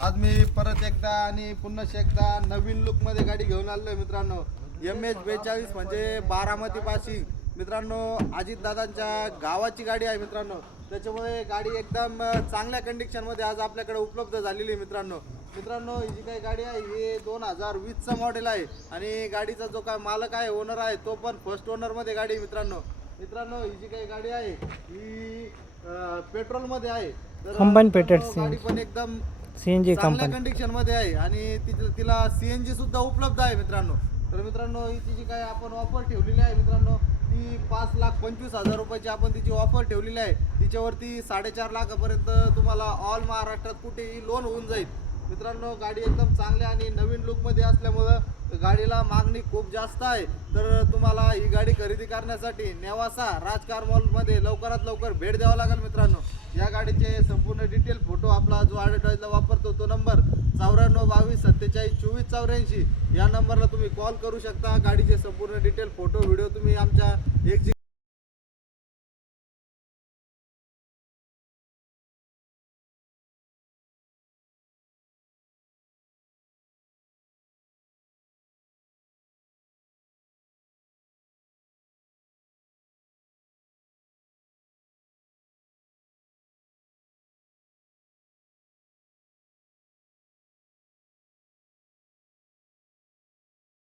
आज मी परत एकदा आणि पुन्हा एकदा नवीन लुक मध्ये गाडी घेऊन आलोय मित्रांनो। MH42 म्हणजे बारामती पाशी मित्रांनो अजित दादांच्या गावाची गाडी आहे मित्रांनो। त्याच्यामुळे गाडी एकदम चांगल्या कंडिशन मध्ये आज आपल्याकडे उपलब्ध झालेली आहे मित्रांनो। ही जी काही गाडी आहे ही 2020 चा मॉडेल आहे आणि गाडीचा जो काय मालक आहे ओनर आहे तो पण फर्स्ट ओनर मध्ये गाडी आहे मित्रांनो। ही जी काही गाडी आहे ही पेट्रोल मध्ये आहे। कंबाईन पेटेड गाडी पण एकदम सीएनजी चांगल्या कंपनी कंडिशन मध्ये आहे आणि तिला सीएनजी सुद्धा उपलब्ध आहे मित्रांनो। तर मित्रांनो हिची जी काही आपण ऑफर ठेवलेली आहे मित्रांनो ती 5,25,000 रुपयाची आपण तिची ऑफर ठेवलेली आहे। तिच्यावरती 4.5 लाखापर्यंत तुम्हाला ऑल महाराष्ट्रात कुठेही लोन होऊन जाईल मित्रांनो। गाडी एकदम चांगल्या आणि नवीन लुक मध्ये असल्यामुळे गाडीला मागणी खूप जास्त आहे। तर तुम्हाला ही गाडी खरेदी करण्यासाठी नेवासा राजकार मॉल मध्ये लवकरात लवकर भेट द्यावा लागेल मित्रांनो। या गाडीचे संपूर्ण डिटेल फोटो आपला जो ॲडव्हर्टाइजला वापरतो तो नंबर 9422472484 या नंबरला तुम्ही कॉल करू शकता। गाडीचे संपूर्ण डिटेल फोटो व्हिडिओ तुम्ही आमच्या